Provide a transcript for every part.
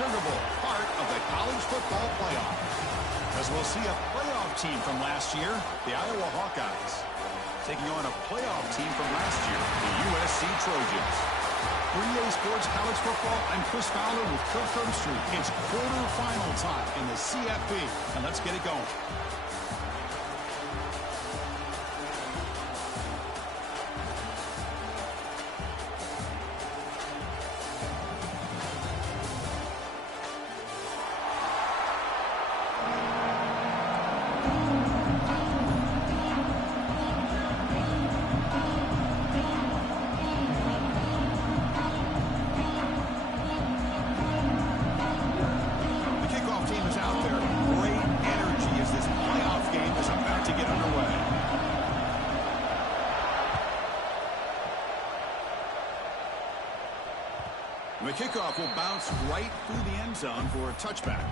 Sugar Bowl, part of the college football playoff. As we'll see a playoff team from last year, the Iowa Hawkeyes, taking on a playoff team from last year, the USC Trojans. For EA Sports College Football, I'm Chris Fowler with Kirk Herbstreit. It's quarterfinal time in the CFB, and let's get it going. The kickoff will bounce right through the end zone for a touchback.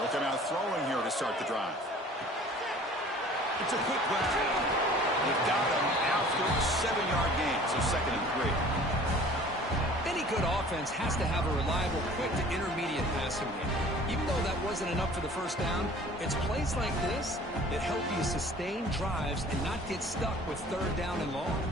Looking out throwing here to start the drive. It's a quick grab. They've got him after a 7-yard gain, so 2nd and 3. Any good offense has to have a reliable, quick to intermediate passing game. Even though that wasn't enough for the first down, it's plays like this that help you sustain drives and not get stuck with 3rd down and long.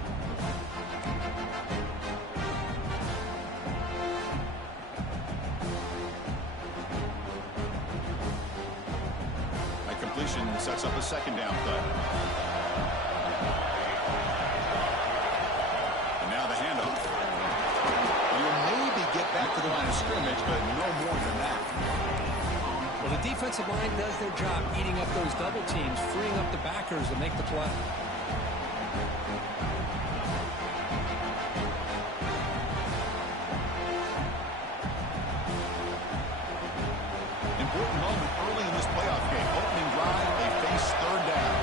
Sets up a 2nd down play. And now the handoff. You'll maybe get back to the line of scrimmage, but no more than that. Well, the defensive line does their job eating up those double teams, freeing up the backers to make the play. Important moment early in this playoff game. Opening drive, they face 3rd down.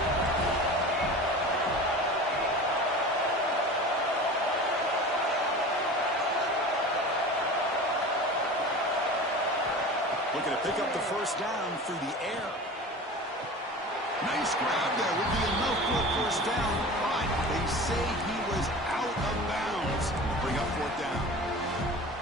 Looking to pick up the 1st down through the air. Nice grab there. Would be enough for a 1st down, but they say he was out of bounds. We'll bring up 4th down.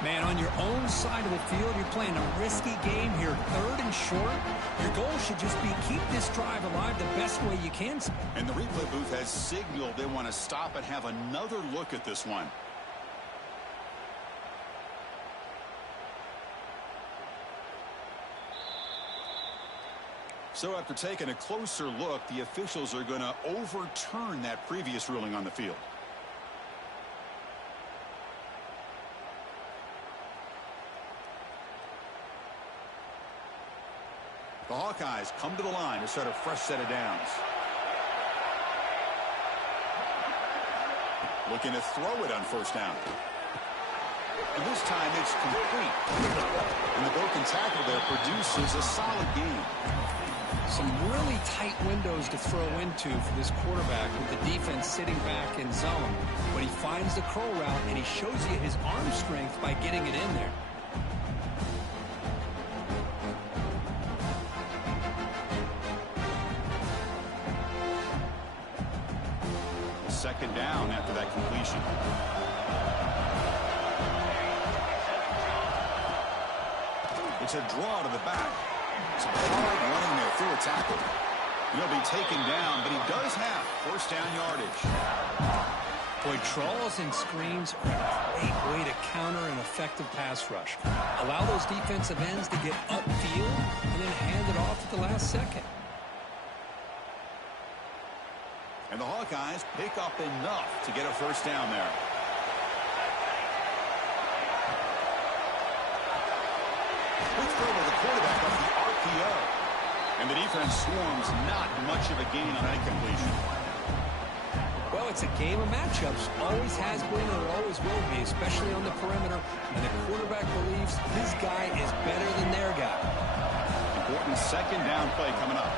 Man, on your own side of the field, you're playing a risky game here, 3rd and short. Your goal should just be keep this drive alive the best way you can. And the replay booth has signaled they want to stop and have another look at this one. So after taking a closer look, the officials are going to overturn that previous ruling on the field. The Hawkeyes come to the line to start a fresh set of downs. Looking to throw it on 1st down. And this time it's complete. And the broken tackle there produces a solid gain. Some really tight windows to throw into for this quarterback with the defense sitting back in zone. But he finds the curl route, and he shows you his arm strength by getting it in there. 2nd down after that completion. It's a draw to the back. Some hard running there through a tackle. He'll be taken down, but he does have 1st down yardage. Boy, draws and screens are a great way to counter an effective pass rush. Allow those defensive ends to get upfield and then hand it off at the last second. And the Hawkeyes pick up enough to get a 1st down there. Quick throw to the quarterback off the RPO. And the defense swarms, not much of a gain on that completion. Well, it's a game of matchups. Always has been and it always will be, especially on the perimeter. And the quarterback believes his guy is better than their guy. Important second down play coming up.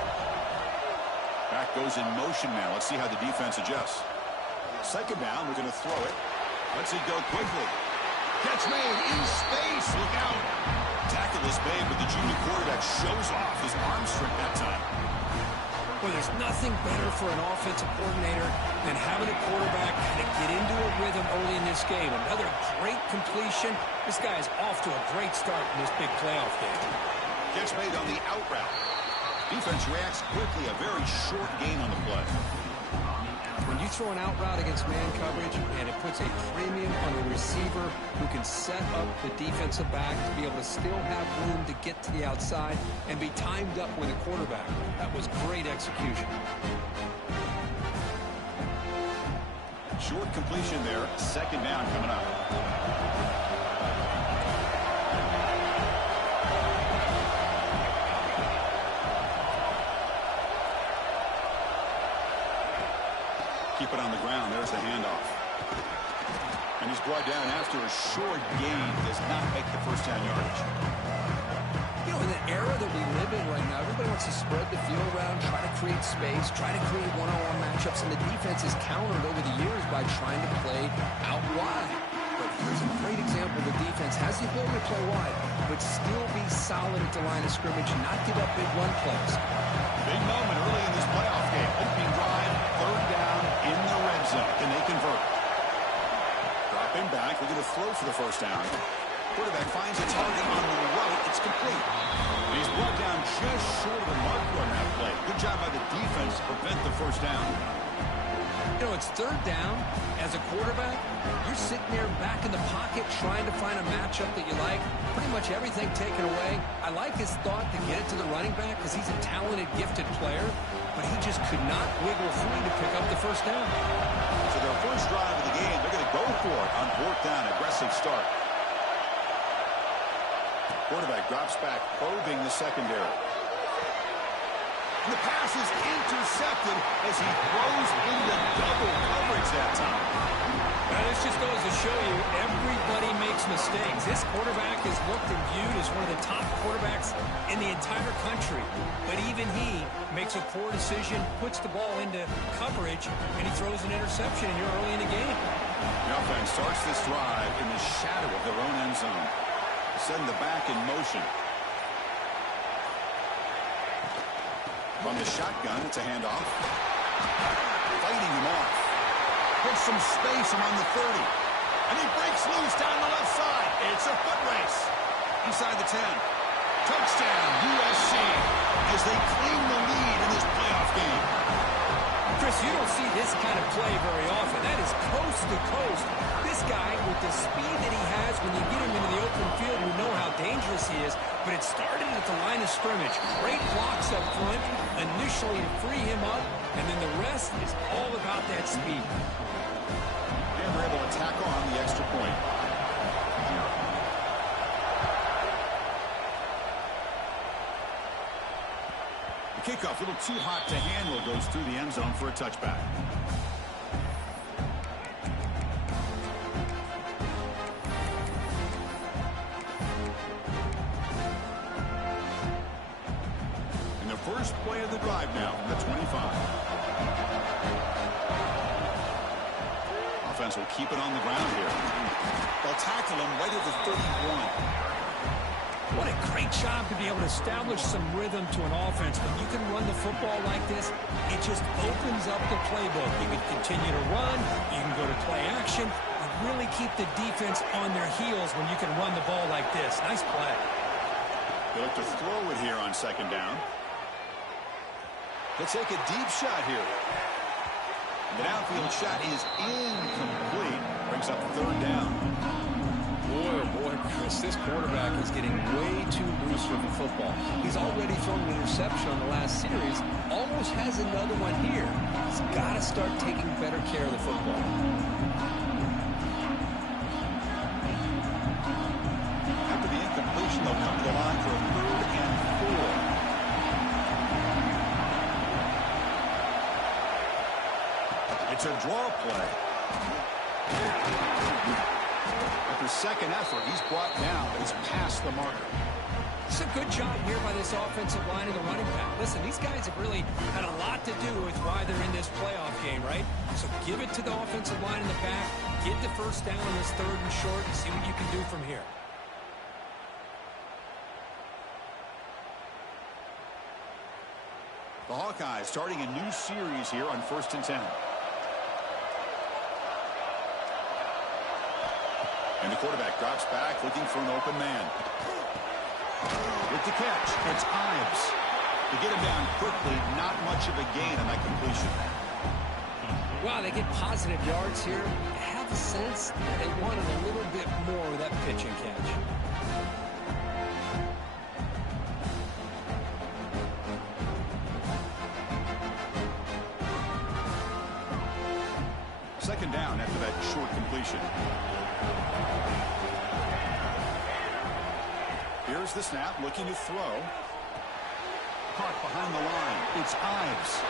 Back goes in motion now. Let's see how the defense adjusts. Second down, we're going to throw it. Let's it go quickly. Catch made in space. Look out. Tackle is made, but the junior quarterback shows off his arm strength that time. Well, there's nothing better for an offensive coordinator than having a quarterback kind of get into a rhythm early in this game. Another great completion. This guy is off to a great start in this big playoff game. Catch made on the out route. Defense reacts quickly. A very short gain on the play. When you throw an out route against man coverage, and it puts a premium on a receiver who can set up the defensive back to be able to still have room to get to the outside and be timed up with a quarterback. That was great execution. Short completion there. Second down coming up. Keep it on the ground. There's the handoff. And he's brought down after a short gain. Does not make the first down yardage. You know, in the era that we live in right now, everybody wants to spread the field around, try to create space, try to create one-on-one matchups, and the defense is countered over the years by trying to play out wide. But here's a great example. The defense has the ability to play wide, but still be solid at the line of scrimmage and not give up big run plays. Big moment early in this playoff game. Opening drive, third down in the red zone. Can they convert? Dropping back. We're going to throw for the first down. Quarterback finds a target on the right. It's complete. And he's brought down just short of the marker on that play. Good job by the defense to prevent the first down. You know, it's third down. As a quarterback, you're sitting there back in the pocket trying to find a matchup that you like. Pretty much everything taken away. I like his thought to get it to the running back because he's a talented, gifted player, but he just could not wiggle free to pick up the first down. So their first drive of the game, they're going to go for it on fourth down. Aggressive start. Quarterback drops back, probing the secondary. And the pass is intercepted as he throws into double coverage that time. Now, this just goes to show you everybody makes mistakes. This quarterback is looked and viewed as one of the top quarterbacks in the entire country. But even he makes a poor decision, puts the ball into coverage, and he throws an interception, and you're early in the game. The offense starts this drive in the shadow of their own end zone. Setting the back in motion. From the shotgun, it's a handoff. Fighting him off. Puts some space around the 30. And he breaks loose down the left side. It's a foot race. Inside the 10. Touchdown, USC, as they claim the lead in this playoff game. Chris, you don't see this kind of play very often. That is coast to coast. This guy, with the speed that he has, when you get him into the open field, we know how dangerous he is. But it started at the line of scrimmage. Great blocks up front, initially to free him up, and then the rest is all about that speed. And they're able to tack on the extra point. The kickoff, a little too hot to handle, goes through the end zone for a touchback. And the first play of the drive now from the 25. Offense will keep it on the ground here. They'll tackle him right at the 31. What a great job to be able to establish some rhythm to an offense. When you can run the football like this, it just opens up the playbook. You can continue to run. You can go to play action. You really keep the defense on their heels when you can run the ball like this. Nice play. They look to throw it here on second down. They'll take a deep shot here. The downfield shot is incomplete. Brings up third down. Boy, Chris, this quarterback is getting way too loose with the football. He's already thrown an interception on the last series. Almost has another one here. He's got to start taking better care of the football. After the incompletion, they'll come to the line for a 3rd and 4. It's to draw play. After second effort, he's brought down, but he's past the marker. It's a good job here by this offensive line and the running back. Listen, these guys have really had a lot to do with why they're in this playoff game, right? So give it to the offensive line in the back, get the first down on this third and short, and see what you can do from here. The Hawkeyes starting a new series here on 1st and 10. And the quarterback drops back looking for an open man. With the catch, it's Ives. To get him down quickly, not much of a gain on that completion. Wow, they get positive yards here. I have a sense that they wanted a little bit more of that pitch and catch. Second down after that short completion. Here's the snap, looking to throw. Caught behind the line. It's Ives.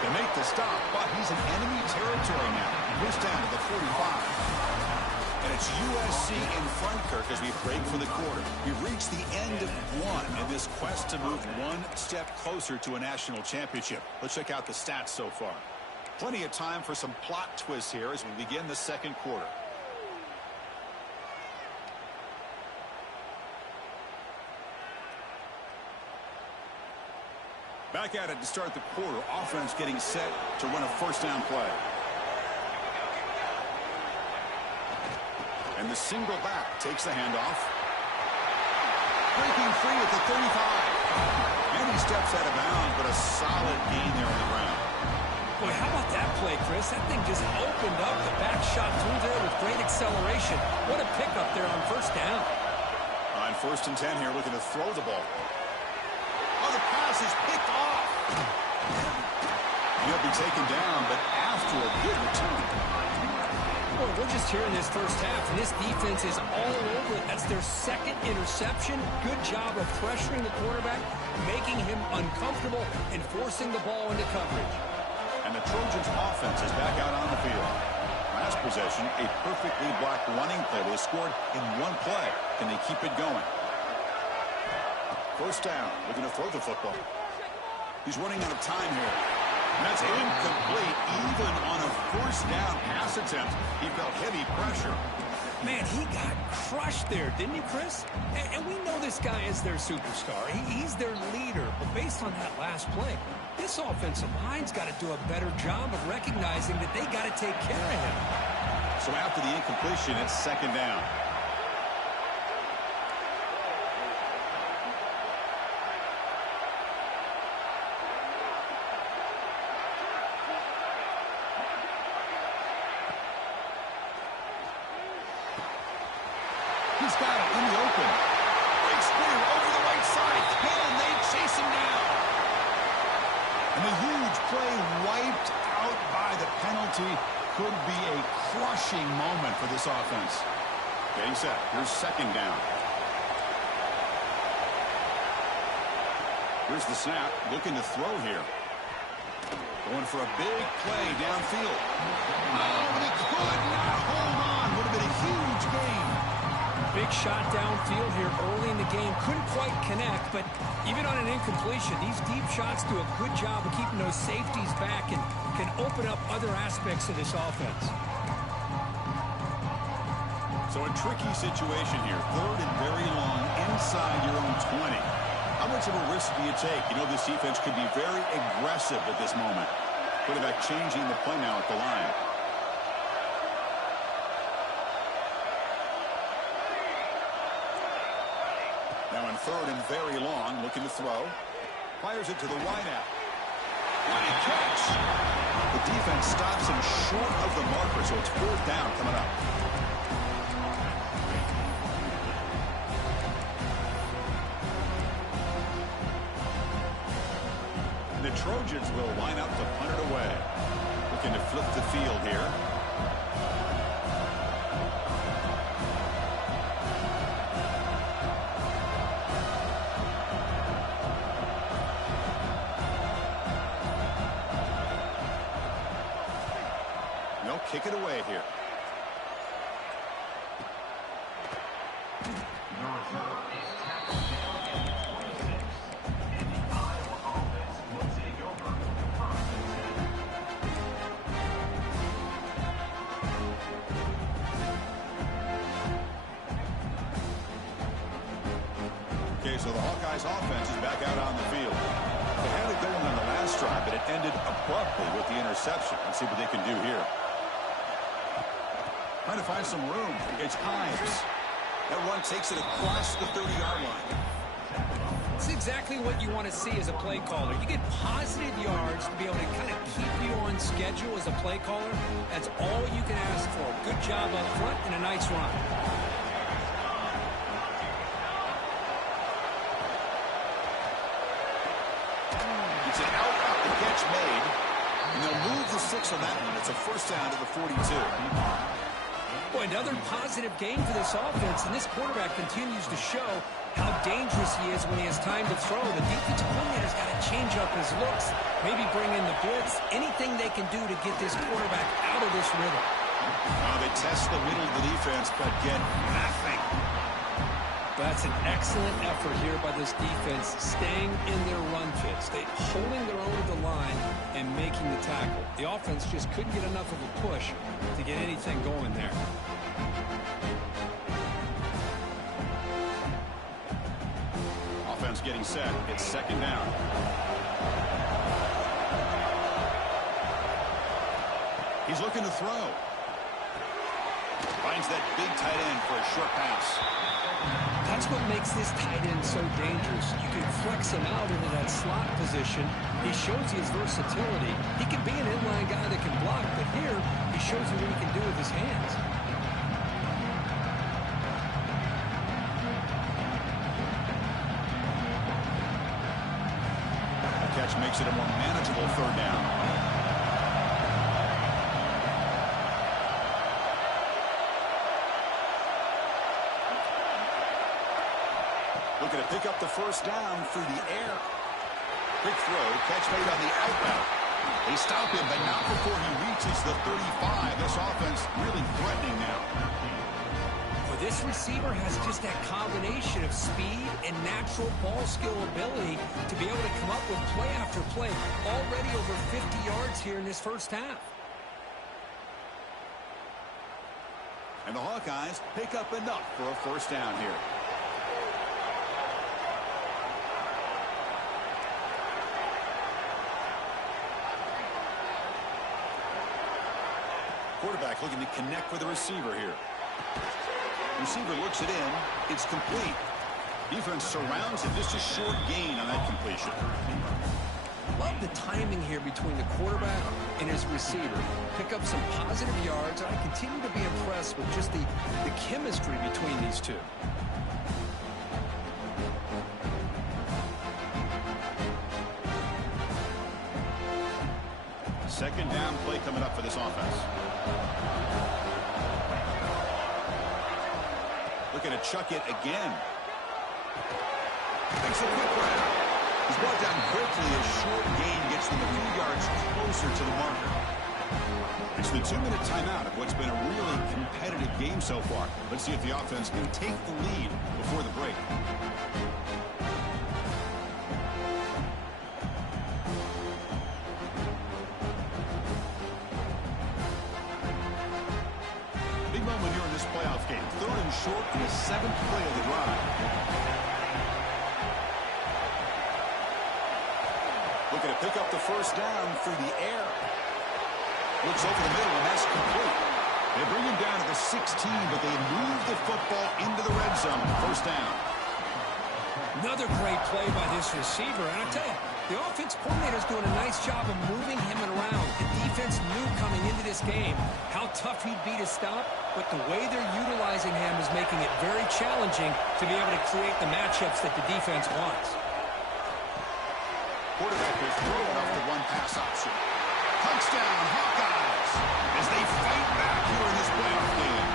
They make the stop, but he's in enemy territory now. Goes down to the 45. And it's USC in front, Kirk, as we break for the quarter. We've reached the end of one in this quest to move one step closer to a national championship. Let's check out the stats so far. Plenty of time for some plot twists here as we begin the second quarter. Back at it to start the quarter. Offense getting set to run a first down play. And the single back takes the handoff. Breaking free at the 35. And he steps out of bounds, but a solid gain there on the ground. Boy, how about that play, Chris? That thing just opened up. The back shot through there with great acceleration. What a pickup there on first down. On 1st and 10 here, looking to throw the ball. Oh, the pass is picked off. He'll be taken down, but after a good return. Boy, we're just here in this first half, and this defense is all over it. That's their second interception. Good job of pressuring the quarterback, making him uncomfortable, and forcing the ball into coverage. And the Trojans' offense is back out on the field. Last possession, a perfectly blocked running play that was scored in one play. Can they keep it going? First down, looking to throw the football. He's running out of time here. And that's incomplete. Even on a first down pass attempt, he felt heavy pressure. Man, he got crushed there, didn't he, Chris? And we know this guy is their superstar. He's their leader. But based on that last play, this offensive line's got to do a better job of recognizing that they got to take care of him. So after the incompletion, it's second down. He's got it in the open. Big spin over the right side. Can they chase him down? And the huge play wiped out by the penalty could be a crushing moment for this offense. Getting set. Here's second down. Here's the snap. Looking to throw here. Going for a big play downfield. Oh, but he could not hold on. Would have been a huge gain. Big shot downfield here early in the game. Couldn't quite connect, but even on an incompletion, these deep shots do a good job of keeping those safeties back and can open up other aspects of this offense. So a tricky situation here. Third and very long inside your own 20. How much of a risk do you take? You know this defense could be very aggressive at this moment. Quarterback changing the play now at the line. Now in third and very long, looking to throw. Fires it to the wideout. What a catch! The defense stops him short of the marker, so it's fourth down coming up. And the Trojans will line up to punt it away. Looking to flip the field here. kick it away here. Okay, so the Hawkeyes offense is back out on the field. They had it going on the last drive, but it ended abruptly with the interception. Let's see what they can do here. Trying to find some room. It's Himes. That one takes it across the 30-yard line. It's exactly what you want to see as a play caller. You get positive yards to be able to kind of keep you on schedule as a play caller. That's all you can ask for. Good job up front and a nice run. It's an out the catch made. And they'll move the 6 on that one. It's a first down to the 42. Boy, another positive game for this offense, and this quarterback continues to show how dangerous he is when he has time to throw. The defensive coordinator's got to change up his looks, maybe bring in the blitz, anything they can do to get this quarterback out of this rhythm. They test the middle of the defense, but get nothing. That's an excellent effort here by this defense, staying in their run fits. They holding their own at the line and making the tackle. The offense just couldn't get enough of a push to get anything going there. Offense getting set. It's second down. He's looking to throw. Finds that big tight end for a short pass. That's what makes this tight end so dangerous. You can flex him out into that slot position. He shows you his versatility. He can be an inline guy that can block, but here he shows you what he can do with his hands. The catch makes it a more manageable third down. Looking to pick up the first down through the air. Quick throw, catch made on the outbound. They stop him, but not before he reaches the 35. This offense really threatening now. Well, this receiver has just that combination of speed and natural ball skill ability to be able to come up with play after play. Already over 50 yards here in this first half. And the Hawkeyes pick up enough for a first down here. Quarterback looking to connect with the receiver here. Receiver looks it in. It's complete. Defense surrounds it. Just a short gain on that completion. Love the timing here between the quarterback and his receiver. Pick up some positive yards. I continue to be impressed with just the chemistry between these two. Second down play coming up for this offense. Looking to chuck it again. Makes a quick round. He's brought down quickly. A short gain gets them a few yards closer to the marker. It's the 2-minute timeout of what's been a really competitive game so far. Let's see if the offense can take the lead before the break. Big moment here in this playoff game. Third and short in the 7th play of the drive. Looking to pick up the first down through the air. Looks over the middle, and that's complete. They bring him down to the 16, but they move the football into the red zone. First down. Another great play by this receiver. And I tell you, the offense coordinator is doing a nice job of moving him around. The defense knew coming into this game how tough he'd be to stop, but the way they're utilizing him is making it very challenging to be able to create the matchups that the defense wants. Quarterback is throwing off the one pass option. Touchdown, Hawkeyes, as they fight back here in this playoff game.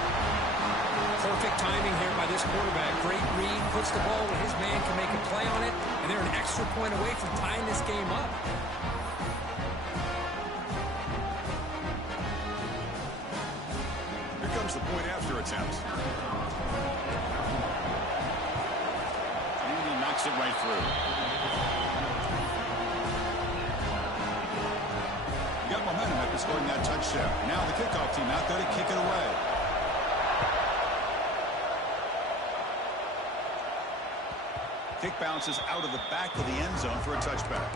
Perfect timing here by this quarterback. Great read, puts the ball where his man can make a play on it, and they're an extra point away from tying this game up. point after attempt. And he knocks it right through. He got momentum after scoring that touchdown. Now the kickoff team out there to kick it away. Kick bounces out of the back of the end zone for a touchback.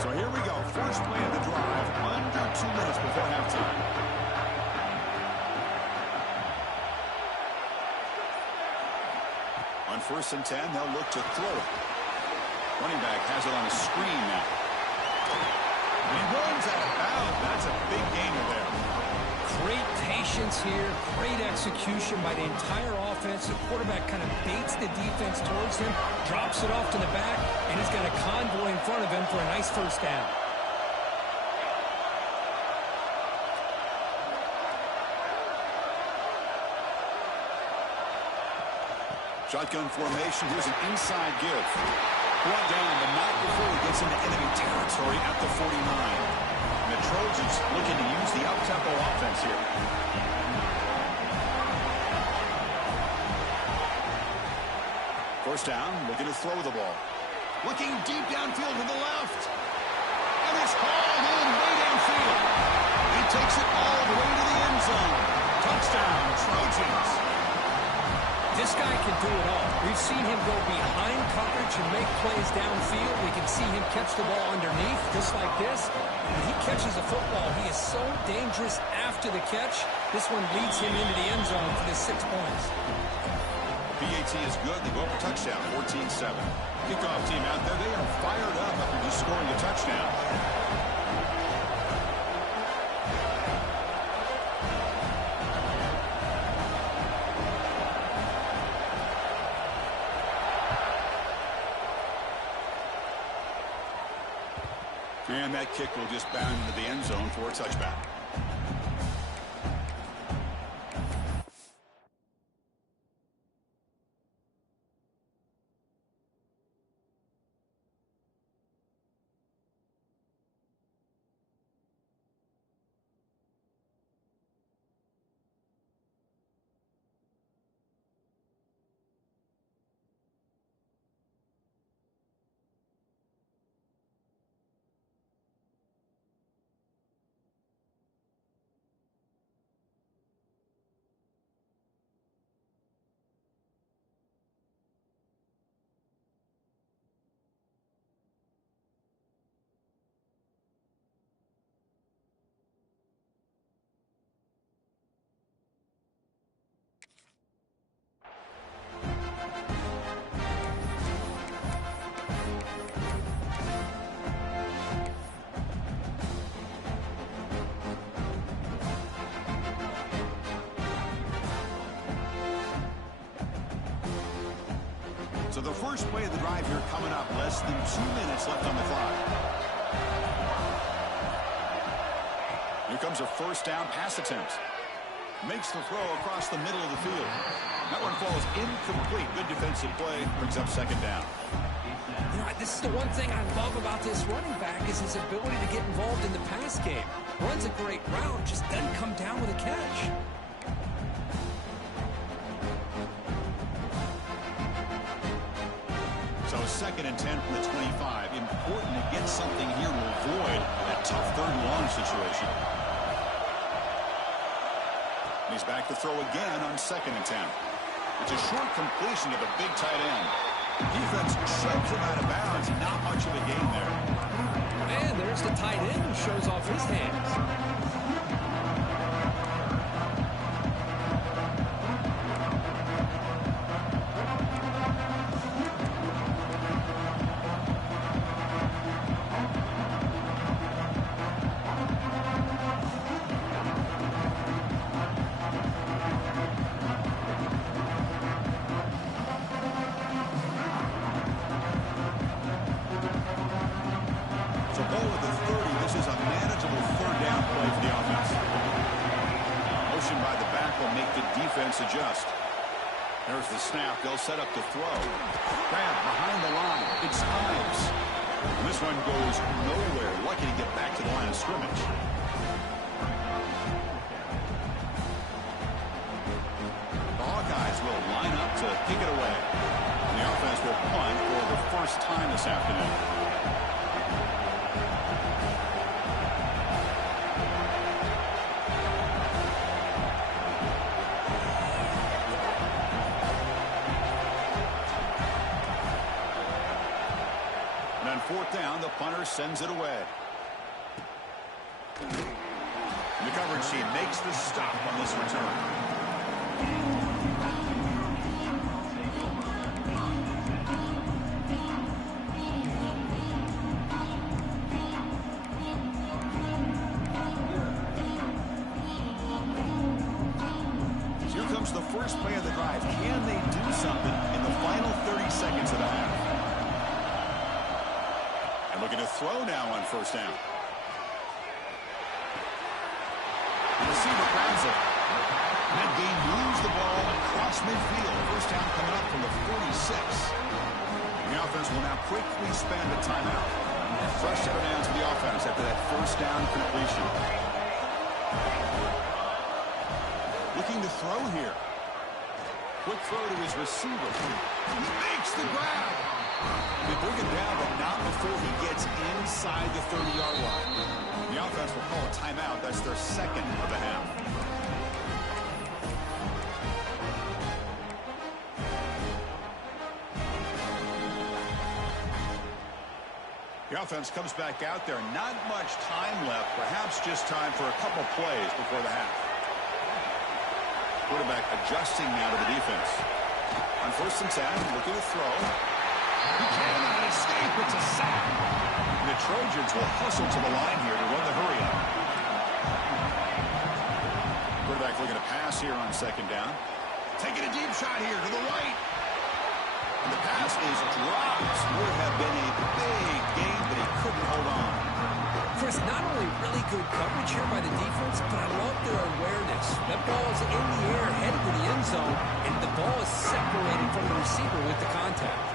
So here we go. First play of the drive, under 2 minutes before halftime. On 1st and 10, they'll look to throw it. Running back has it on a screen now. And he runs out of bounds. That's a big gainer there. Great patience here, great execution by the entire offense. The quarterback kind of baits the defense towards him, drops it off to the back, and he's got a convoy in front of him for a nice first down. Shotgun formation. Here's an inside give. Brought down, but not before he gets into enemy territory at the 49. And the Trojans looking to use the up-tempo offense here. First down, looking to throw the ball. Looking deep downfield to the left. And it's hauled in way downfield. He takes it all the way to the end zone. Touchdown, Trojans. This guy can do it all. We've seen him go behind coverage and make plays downfield. We can see him catch the ball underneath, just like this. When he catches the football, he is so dangerous after the catch. This one leads him into the end zone for the 6 points. PAT is good. They go up a touchdown, 14-7. Kickoff team out there, they are fired up after just scoring a touchdown. And that kick will just bound into the end zone for a touchback. So the first play of the drive here coming up, less than 2 minutes left on the clock. Here comes a first down pass attempt. Makes the throw across the middle of the field. That one falls incomplete. Good defensive play. Brings up second down. You know, this is the one thing I love about this running back is his ability to get involved in the pass game. Runs a great route, just doesn't come down with a catch. So 2nd and 10 from the 25. Important to get something here to avoid that tough 3rd and long situation. He's back to throw again on 2nd and 10. It's a short completion to the big tight end. Defense shoves him out of bounds. Not much of a gain there. And there's the tight end who shows off his hands. So ball at the 30. This is a manageable 3rd down play defense adjust. There's the snap. They'll set up to throw. Grab behind the line. It's Ives. And this one goes nowhere. Lucky to get back to the line of scrimmage. The Hawkeyes will line up to kick it away. And the offense will punt for the first time this afternoon. Fourth down, the punter sends it away. And the coverage team makes the stop on this return. So here comes the first play of the drive. Can they do something in the final 30 seconds of the half? Looking to throw now on first down. The receiver grabs it. That game moves the ball across midfield. First down coming up from the 46. The offense will now quickly spend a timeout. Fresh set of downs for the offense after that first down completion. Looking to throw here. Quick throw to his receiver. He makes the grab. They bring it down, but not before he gets inside the 30-yard line. The offense will call a timeout. That's their second of the half. The offense comes back out there. Not much time left. Perhaps just time for a couple plays before the half. Quarterback adjusting now to the defense. On first and 10, looking to throw. He cannot escape. It's a sack. And the Trojans will hustle to the line here to run the hurry up. Quarterback looking to pass here on second down. Taking a deep shot here to the right. And the pass is dropped. Would have been a big gain, but he couldn't hold on. Chris, not only really good coverage here by the defense, but I love their awareness. That ball is in the air, headed to the end zone, and the ball is separated from the receiver with the contact.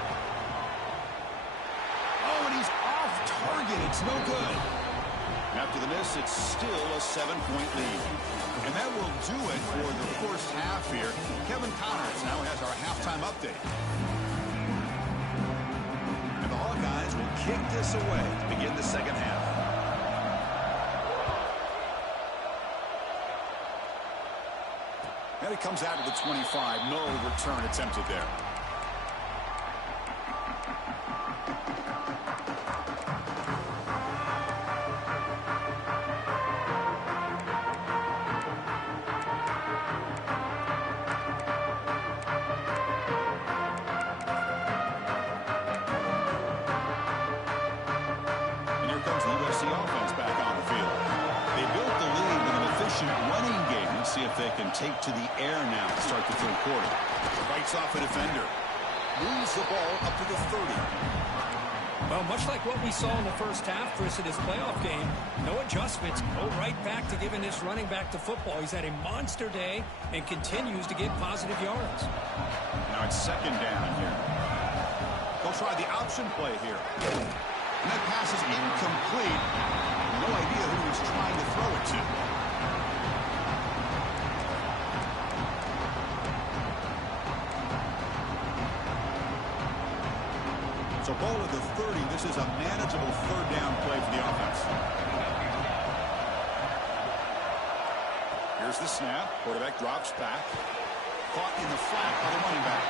It's no good. After the miss, it's still a 7-point lead. And that will do it for the first half here. Kevin Connors now has our halftime update. And the Hawkeyes will kick this away to begin the second half. And it comes out to the 25. No return attempted there. See if they can take to the air now to start the third quarter. Fights off a defender. Moves the ball up to the 30. Well, much like what we saw in the first half, Chris, in his playoff game, no adjustments. Go right back to giving this running back to football. He's had a monster day and continues to get positive yards. Now it's second down here. They'll try the option play here. And that pass is incomplete. No idea who he's trying to throw it to. So ball at the 30. This is a manageable third down play for the offense. Here's the snap. Quarterback drops back. Caught in the flat by the running back.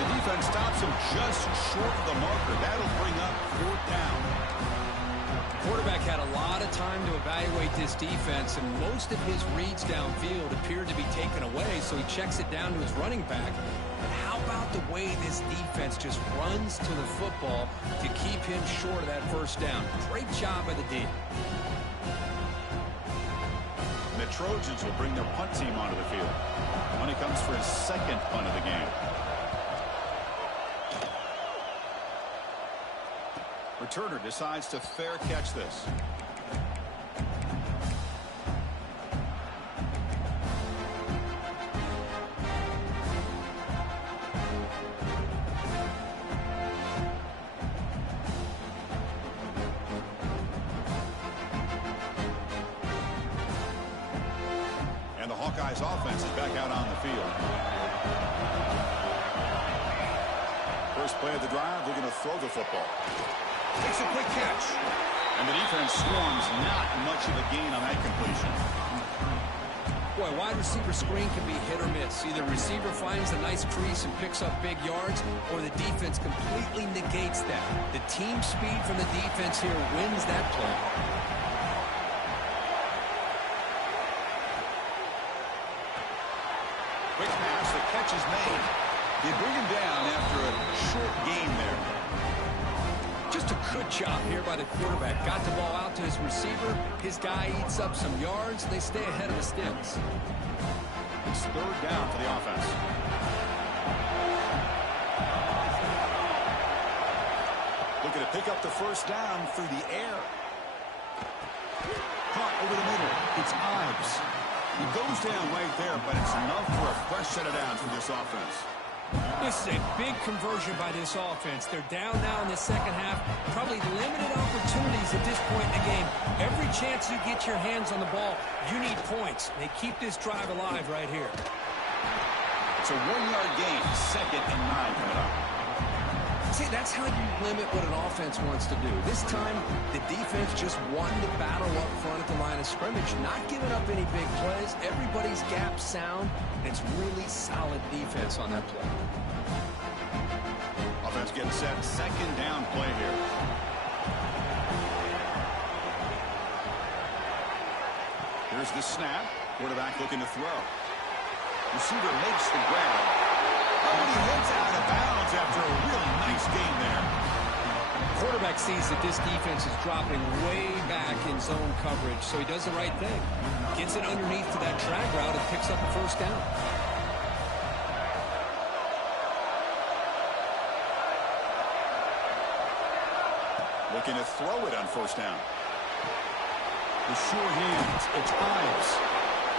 The defense stops him just short of the marker. That'll bring up fourth down. Quarterback had a lot of time to evaluate this defense, and most of his reads downfield appeared to be taken away, so he checks it down to his running back. But how about the way this defense just runs to the football to keep him short of that first down? Great job by the D. The Trojans will bring their punt team onto the field. Money comes for his second punt of the game. Returner decides to fair catch this. Hawkeyes offense is back out on the field. First play of the drive, they're going to throw the football. Takes a quick catch. And the defense swarms, not much of a gain on that completion. Boy, wide receiver screen can be hit or miss. Either receiver finds a nice crease and picks up big yards, or the defense completely negates that. The team speed from the defense here wins that play. Quick pass, the catch is made. They bring him down after a short gain there. Just a good job here by the quarterback. Got the ball out to his receiver. His guy eats up some yards. They stay ahead of the sticks. It's third down for the offense. Looking to pick up the first down through the air. Caught over the middle. It's Ives. He goes down right there, but it's enough for a fresh set of downs for this offense. This is a big conversion by this offense. They're down now in the second half. Probably limited opportunities at this point in the game. Every chance you get your hands on the ball, you need points. They keep this drive alive right here. It's a 1-yard gain. 2nd and 9 coming up. See, that's how you limit what an offense wants to do. This time, the defense just won the battle up front at the line of scrimmage, not giving up any big plays. Everybody's gap sound. It's really solid defense on that play. Offense getting set. 2nd down play here. Here's the snap. Quarterback looking to throw. Receiver makes the grab. Oh, and he heads out of bounds after a really nice gain there. Quarterback sees that this defense is dropping way back in zone coverage, so he does the right thing. Gets it underneath to that drag route and picks up a first down. Looking to throw it on first down. The sure hands. It's Ives.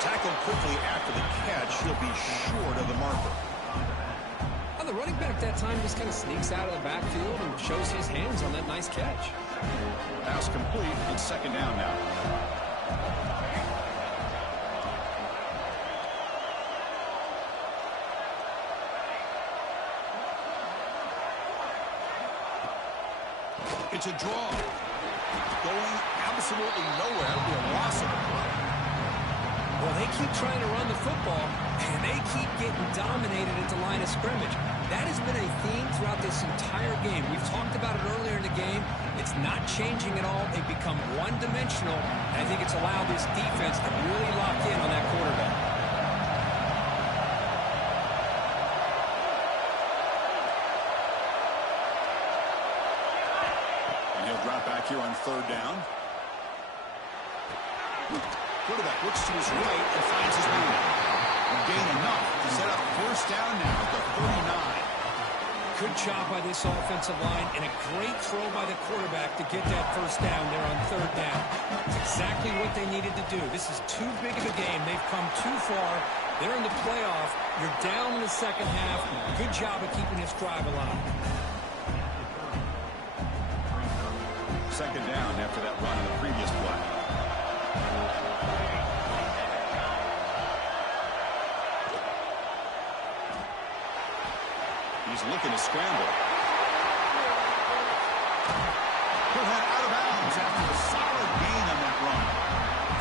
Tackled quickly after the catch. He'll be short of the marker. The running back that time just kind of sneaks out of the backfield and shows his hands on that nice catch. Pass complete on 2nd down now. It's a draw. Going absolutely nowhere. It'll be a loss of the play. Well, they keep trying to run the football, and they keep getting dominated at the line of scrimmage. That has been a theme throughout this entire game. We've talked about it earlier in the game. It's not changing at all. They've become one-dimensional, and I think it's allowed this defense to really lock in on that quarterback. And he'll drop back here on 3rd down. Quarterback looks to his right and finds his man. And gain enough to set up first down now at the 39. Good job by this offensive line and a great throw by the quarterback to get that first down there on 3rd down. It's exactly what they needed to do. This is too big of a game. They've come too far. They're in the playoff. You're down in the second half. Good job of keeping this drive alive. 2nd down after that run in the previous play. He's looking to scramble. Put that out of bounds after a solid gain on that run.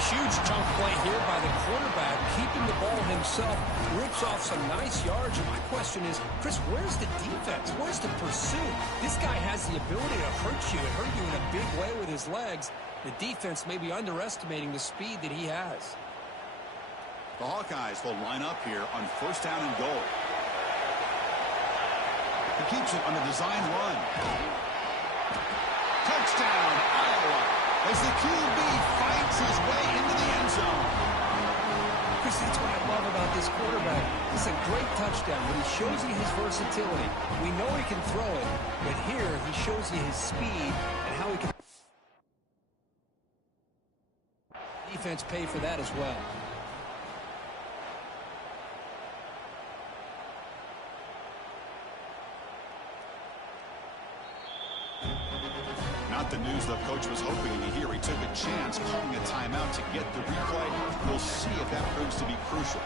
Huge chunk play here by the quarterback, keeping the ball himself, rips off some nice yards. And my question is, Chris, where's the defense? Where's the pursuit? This guy has the ability to hurt you and hurt you in a big way with his legs. The defense may be underestimating the speed that he has. The Hawkeyes will line up here on 1st down and goal. He keeps it on the design run. Touchdown, Iowa, as the QB fights his way into the end zone. Chris, that's what I love about this quarterback. It's a great touchdown, but he shows you his versatility. We know he can throw it, but here he shows you his speed and how he can defense pay for that as well. Not the news the coach was hoping to hear. He took a chance calling a timeout to get the replay. We'll see if that proves to be crucial.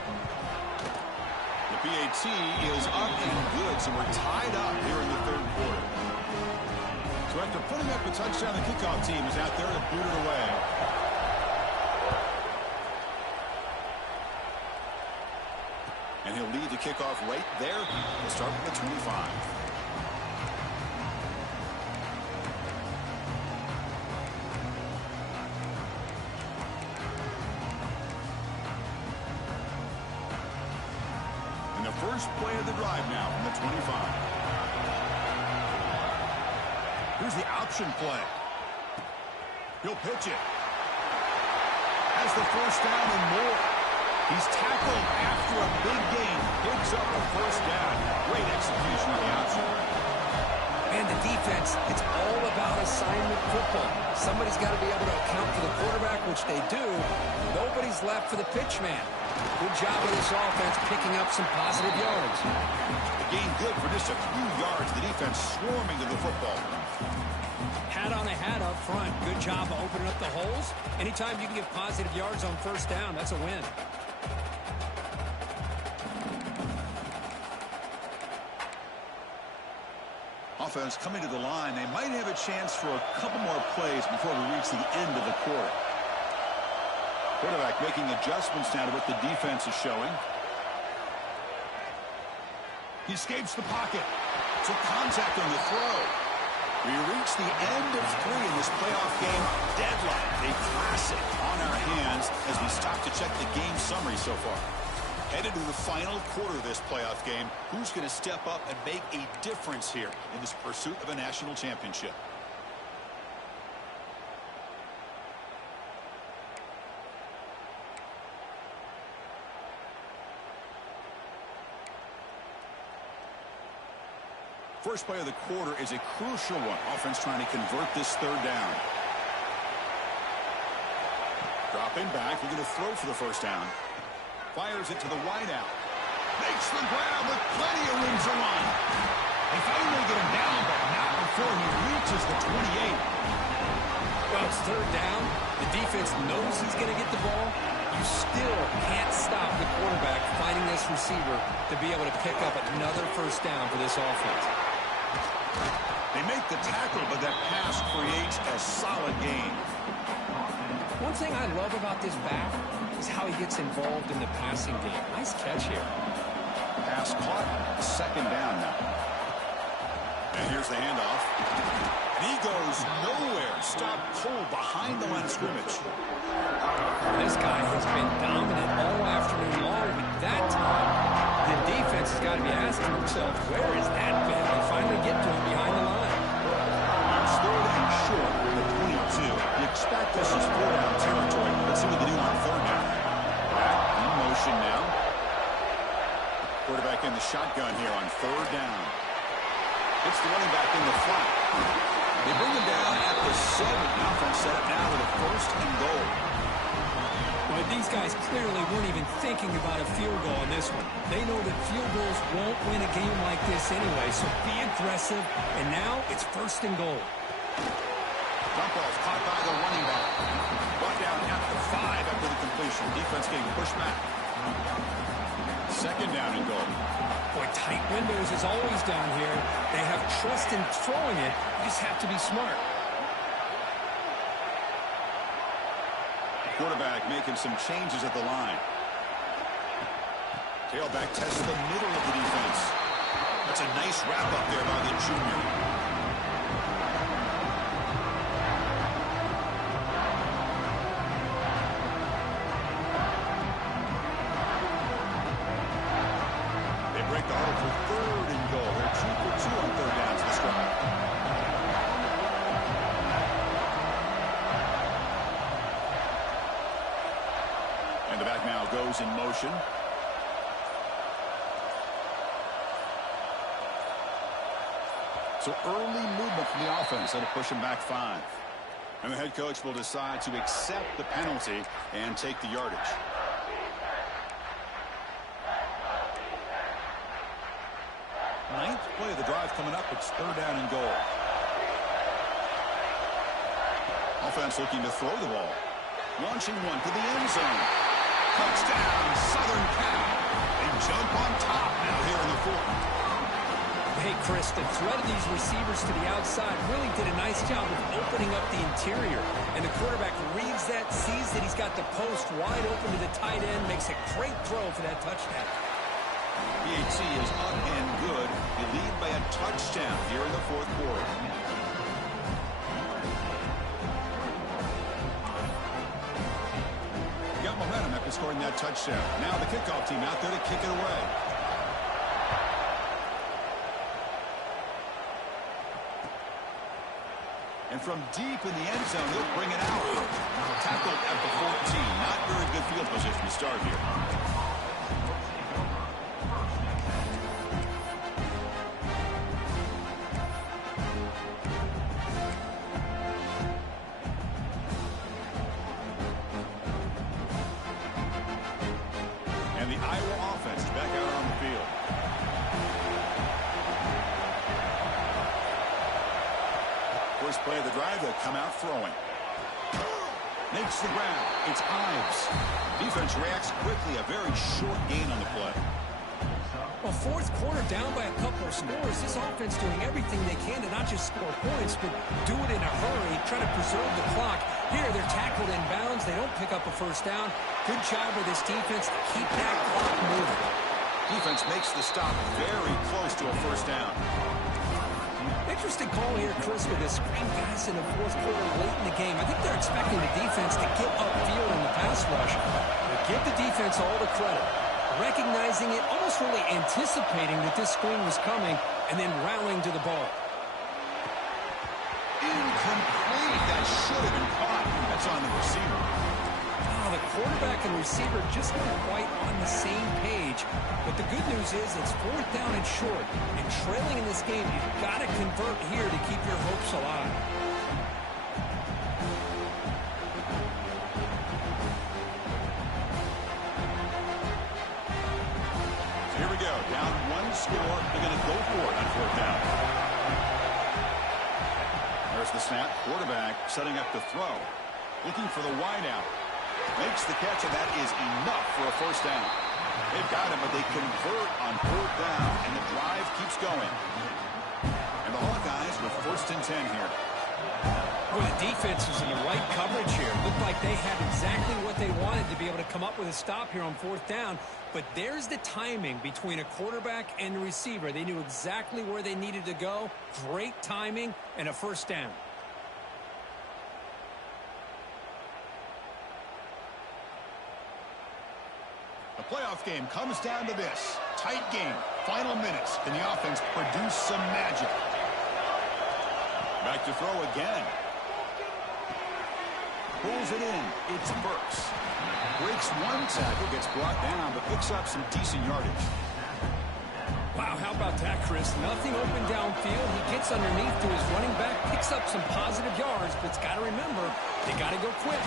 The PAT is up and good, so we're tied up here in the third quarter. So after putting up a touchdown, the kickoff team is out there to boot it away. And he'll lead the kickoff right there. We'll start with the 25. And the first play of the drive now from the 25. Here's the option play. He'll pitch it. Has the first down and more. He's tackled after a big gain. Picks up a first down. Great execution on the option. And the defense, it's all about assignment football. Somebody's got to be able to account for the quarterback, which they do. Nobody's left for the pitch man. Good job of this offense picking up some positive yards. The gain good for just a few yards. The defense swarming to the football. Hat on a hat up front. Good job of opening up the holes. Anytime you can get positive yards on first down, that's a win. Offense coming to the line. They might have a chance for a couple more plays before we reach the end of the quarter. Quarterback making adjustments now to what the defense is showing. He escapes the pocket. Took contact on the throw. We reach the end of 3 in this playoff game. Deadlock, a classic on our hands as we stop to check the game summary so far. Headed to the final quarter of this playoff game. Who's going to step up and make a difference here in this pursuit of a national championship? First play of the quarter is a crucial one. Offense trying to convert this third down. Dropping back, looking to throw for the first down. Fires it to the wideout. Makes the grab with plenty of room to run. They finally get him down, but not before he reaches the 28. Well, it's third down. The defense knows he's going to get the ball. You still can't stop the quarterback finding this receiver to be able to pick up another first down for this offense. They make the tackle, but that pass creates a solid gain. One thing I love about this back is how he gets involved in the passing game. Nice catch here. Pass caught. Second down now. And here's the handoff. And he goes nowhere. Stopped cold behind the line of scrimmage. This guy has been dominant all afternoon long, but that time the defense has got to be asking themselves, where is that been? They finally get to him behind the line. It's third and short in the 22. You expect this is 4-down territory. Let's see what they do on third down. Back in motion now. Quarterback in the shotgun here on third down. It's the running back in the flat. They bring him down at the 7. Offense set up now with a first and goal. Well, these guys clearly weren't even thinking about a field goal on this one. They know that field goals won't win a game like this anyway, so be aggressive. And now it's first and goal. Dump off caught by the running back. Brought down at the 5 after the completion. Defense getting pushed back. Second down and goal. Boy, tight windows is always down here. They have trust in throwing it. You just have to be smart. Quarterback making some changes at the line. Tailback tests the middle of the defense. That's a nice wrap up there by the junior. They break the huddle for third and goal. They're 2 for 2 on third downs this drive. And the back now goes in motion. So early movement from the offense. That'll push him back 5. And the head coach will decide to accept the penalty and take the yardage. Ninth play of the drive coming up. It's third down and goal. offense looking to throw the ball. Launching one to the end zone. Touchdown, Southern Cal. They jump on top now here in the fourth. Hey, Chris, the threat of these receivers to the outside really did a nice job of opening up the interior. And the quarterback reads that, sees that he's got the post wide open to the tight end, makes a great throw for that touchdown. PHC is up and good. They lead by a touchdown here in the fourth quarter. Got momentum after scoring that touchdown. Now the kickoff team out there to kick it away. And from deep in the end zone, he'll bring it out. Tackled at the 14. Not very good field position to start here. And the Iowa offense is back out on the field. First play of the drive, they'll come out throwing. Makes the ground. It's Ives. Defense reacts quickly. A very short gain on the play. Well, fourth quarter down by a couple of scores. This offense doing everything they can to not just score points, but do it in a hurry, try to preserve the clock. Here, they're tackled in bounds. They don't pick up a first down. Good job by this defense to keep that clock moving. Defense makes the stop very close to a first down. Interesting call here, Chris, with a screen pass in the fourth quarter late in the game. I think they're expecting the defense to get upfield in the pass rush. But give the defense all the credit. Recognizing it, almost really anticipating that this screen was coming, and then rallying to the ball. Incomplete. That should have been caught. That's on the receiver. Oh, the quarterback and receiver just not quite on the same page. But the good news is it's fourth down and short. And trailing in this game, you've got to convert here to keep your hopes alive. So here we go. Down one score. They're going to go for it on fourth down. There's the snap. Quarterback setting up the throw. Looking for the wideout. Makes the catch, and that is enough for a first down. They've got him, but they convert on fourth down, and the drive keeps going. And the Hawkeyes with first and 10 here. Well, the defense was in the right coverage here. Looked like they had exactly what they wanted to be able to come up with a stop here on fourth down. But there's the timing between a quarterback and a receiver. They knew exactly where they needed to go. Great timing and a first down. The playoff game comes down to this. Tight game. Final minutes. Can the offense produce some magic? Back to throw again. Pulls it in. It's Burks. Breaks one tackle, gets brought down, but picks up some decent yardage. Wow, how about that, Chris? Nothing open downfield. He gets underneath to his running back, picks up some positive yards, but it's got to remember, they got to go quick.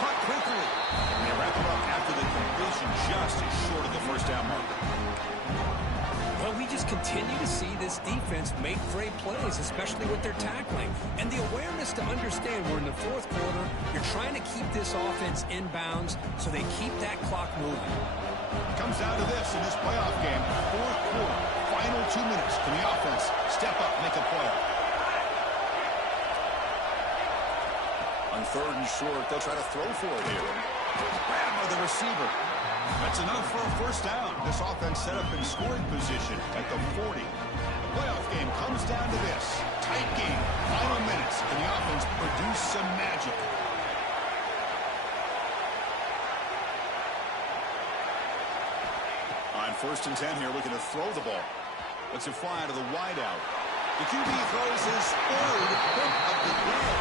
Caught quickly. And they wrap it up after the completion, just as short of the first down marker. Well, we just continue to see this defense make great plays, especially with their tackling. And the awareness to understand we're in the fourth quarter, you're trying to keep this offense in bounds so they keep that clock moving. It comes down to this in this playoff game. Fourth quarter, final 2 minutes. Can the offense step up, make a play? On third and short, they'll try to throw for it here. Grab by the receiver. That's enough for a first down. This offense set up in scoring position at the 40. The playoff game comes down to this. Tight game, final minutes. Can the offense produce some magic? On first and 10 here, looking to throw the ball. Lets it fly to the wideout. The QB throws his third pick of the day.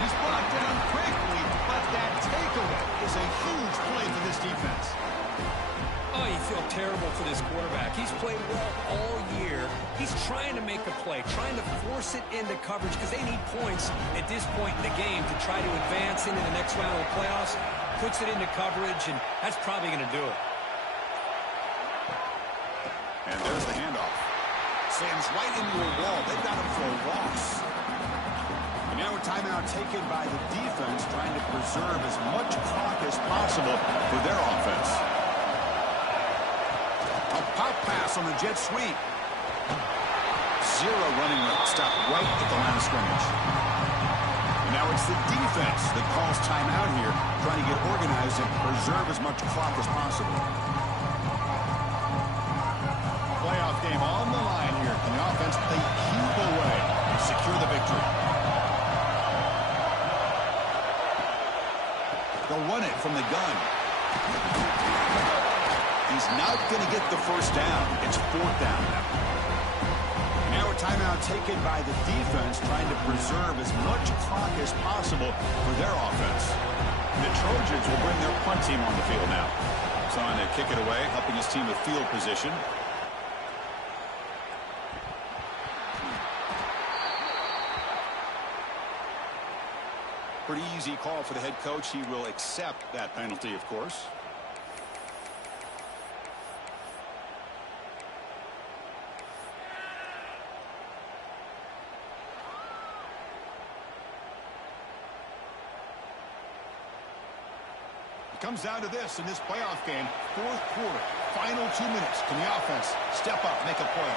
He's brought down quickly, but that takeaway is a huge play for this defense. Oh, you feel terrible for this quarterback. He's played well all year. He's trying to make a play, trying to force it into coverage because they need points at this point in the game to try to advance into the next round of the playoffs. Puts it into coverage, and that's probably going to do it. And there's the handoff. Slams right into a wall. They've got him for a loss. And Now a timeout taken by the defense, trying to preserve as much clock as possible for their offense. A pop pass on the jet sweep. Zero running route. Stop right at the line of scrimmage. And now it's the defense that calls timeout here, trying to get organized and preserve as much clock as possible. Playoff game on the line here. Can the offense play cube away and secure the victory? They'll run it from the gun. He's not going to get the first down. It's fourth down. Now a timeout taken by the defense, trying to preserve as much clock as possible for their offense. The Trojans will bring their punt team on the field now. Trying to kick it away, helping his team with field position. Pretty easy call for the head coach. He will accept that penalty, of course. It comes down to this in this playoff game. Fourth quarter, final 2 minutes. Can the offense step up, make a play?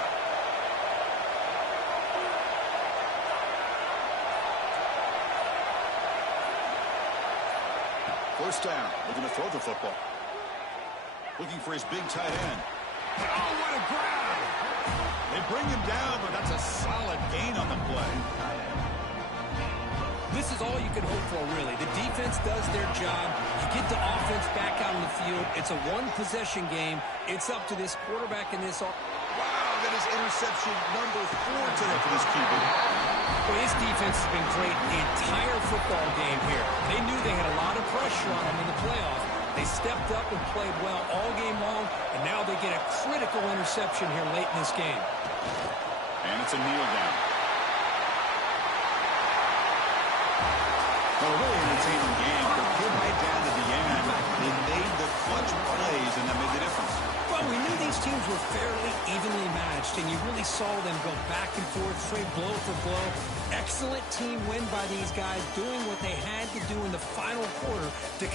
First down, looking to throw the football. Looking for his big tight end. Oh, what a grab! They bring him down, but that's a solid gain on the play. This is all you can hope for, really. The defense does their job. You get the offense back out on the field. It's a one-possession game. It's up to this quarterback and this... Wow, that is interception number 4 today for this QB. Well, his defense has been great the entire football game here. They knew they had a lot of pressure on them in the playoffs. They stepped up and played well all game long, and now they get a critical interception here late in this game. And it's a kneel down. Well, a really entertaining game, but came right down to the end. They made the clutch plays, and that made the difference. Well, we knew these teams were fairly evenly matched, and you really saw them go back and forth, trade blow for blow. Excellent team win by these guys, doing what they had to do in the final quarter to